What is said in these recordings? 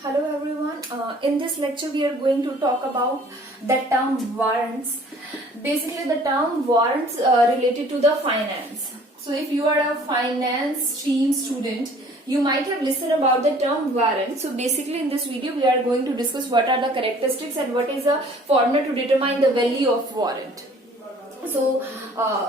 Hello everyone. In this lecture we are going to talk about the term warrants. Basically the term warrants related to the finance. So if you are a finance stream student, you might have listened about the term warrant. So basically in this video we are going to discuss what are the characteristics and what is the formula to determine the value of warrant. So,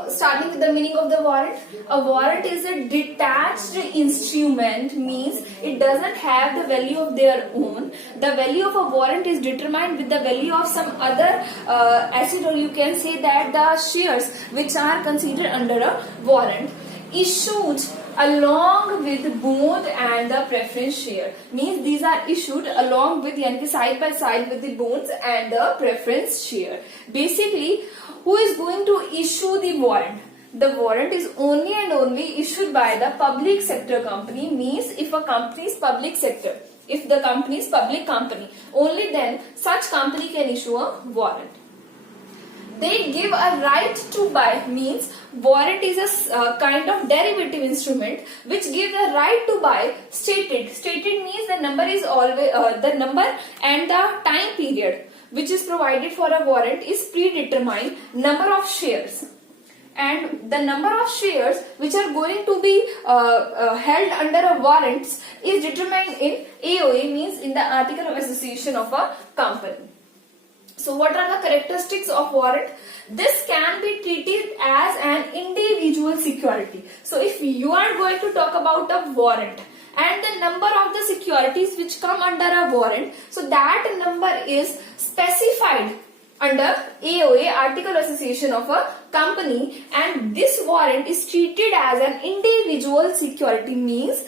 starting with the meaning of the warrant, a warrant is a detached instrument, means it doesn't have the value of their own. The value of a warrant is determined with the value of some other asset, or you can say that the shares which are considered under a warrant issued along with bond and the preference share, means these are issued along with, yani side by side with the bonds and the preference share. Basically, who is going to issue the warrant? The warrant is only and only issued by the public sector company, means if a company is public sector, if the company is public company, only then such company can issue a warrant. They give a right to buy, means warrant is a kind of derivative instrument which gives a right to buy stated. Stated means the number is always the number and the time period which is provided for a warrant is predetermined number of shares, and the number of shares which are going to be held under a warrants is determined in AOA, means in the article of association of a company. So what are the characteristics of warrant? This can be treated as an individual security. So if you are going to talk about a warrant and the number of the securities which come under a warrant, so that number is specified under AOA, article association of a company, and this warrant is treated as an individual security, means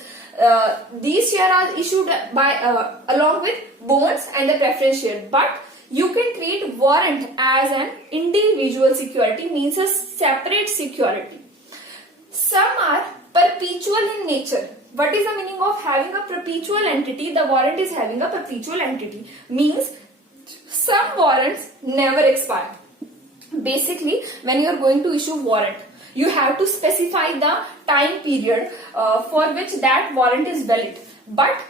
these shares are issued by along with bonds and the preference share, but you can treat warrant as an individual security, means a separate security. Some are perpetual in nature. What is the meaning of having a perpetual entity? The warrant is having a perpetual entity, means some warrants never expire. Basically, when you are going to issue warrant, you have to specify the time period for which that warrant is valid. But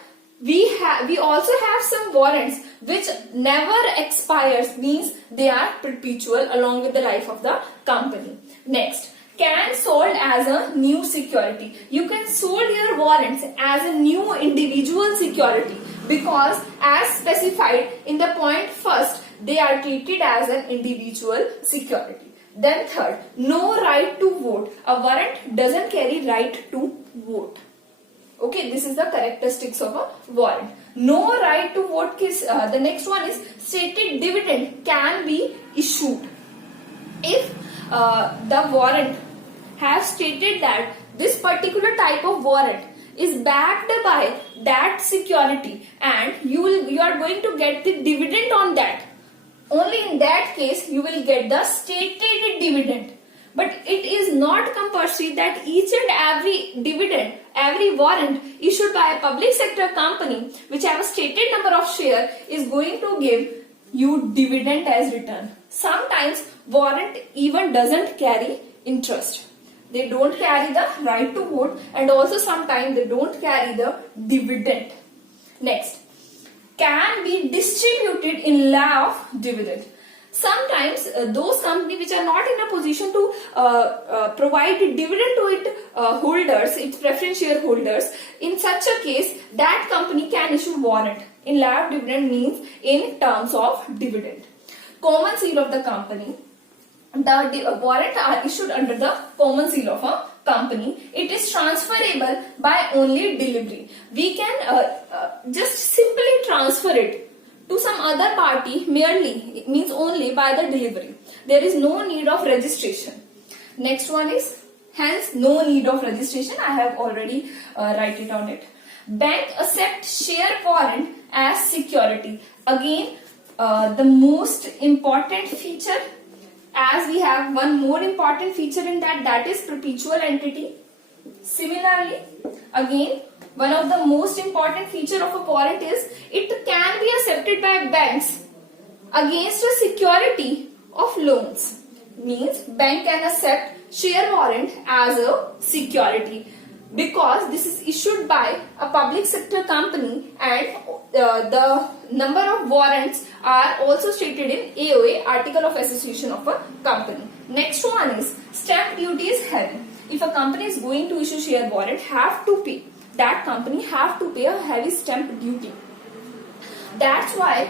we also have some warrants which never expires, means they are perpetual along with the life of the company. Next, can sold as a new security. You can sold your warrants as a new individual security because as specified in the point first, they are treated as an individual security. Then third, no right to vote. A warrant doesn't carry right to vote. Okay, this is the characteristics of a warrant. No right to vote case. The next one is stated dividend can be issued. If the warrant has stated that this particular type of warrant is backed by that security and you are going to get the dividend on that, only in that case you will get the stated dividend. But it is not compulsory that each and every dividend, every warrant issued by a public sector company which have a stated number of share is going to give you dividend as return. Sometimes warrant even doesn't carry interest. They don't carry the right to vote, and also sometimes they don't carry the dividend. Next, can be distributed in lieu of dividend. Sometimes those companies which are not in a position to provide dividend to its holders, its preference shareholders, in such a case that company can issue warrant in lieu of dividend, means in terms of dividend. Common seal of the company. The warrant are issued under the common seal of a company. It is transferable by only delivery. We can just simply transfer it to some other party merely, it means only by the delivery. There is no need of registration. Next one is hence no need of registration. I have already write it on it. Bank accept share warrant as security. Again, the most important feature, as we have one more important feature in that is perpetual entity. Similarly, again, one of the most important feature of a warrant is it can be accepted by banks against a security of loans. Means bank can accept share warrant as a security. because this is issued by a public sector company, and the number of warrants are also stated in AOA, Article of Association of a company. Next one is stamp duty is heavy. If a company is going to issue share warrant, that company have to pay a heavy stamp duty. That's why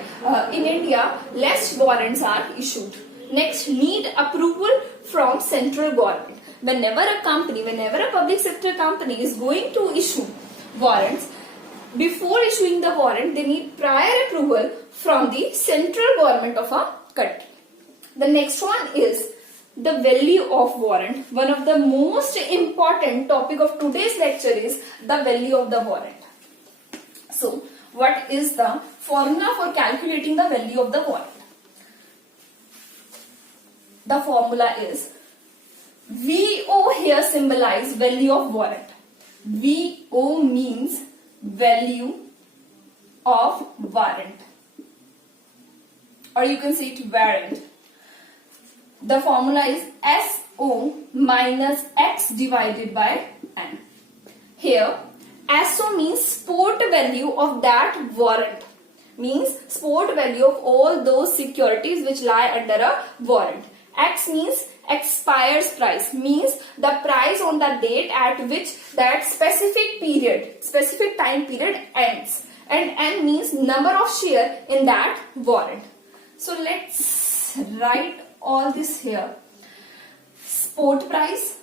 in India less warrants are issued. Next, need approval from central government. Whenever a public sector company is going to issue warrants, before issuing the warrant, they need prior approval from the central government of a country. The next one is the value of warrant. One of the most important topic of today's lecture is the value of the warrant. So, what is the formula for calculating the value of the warrant? The formula is VO here symbolize value of warrant. VO means value of warrant, or you can say it warrant. The formula is SO minus X divided by N. Here SO means spot value of that warrant, means spot value of all those securities which lie under a warrant. X means expires price, means the price on the date at which that specific time period ends, and N means number of share in that warrant. So let's write all this here. Spot price,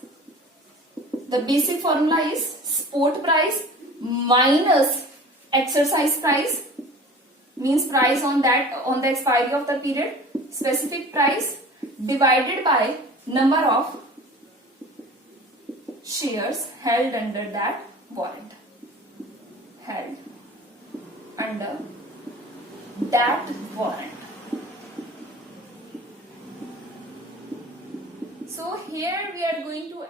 the basic formula is spot price minus exercise price, means price on the expiry of the period, specific price, divided by number of shares held under that warrant. So here we are going to end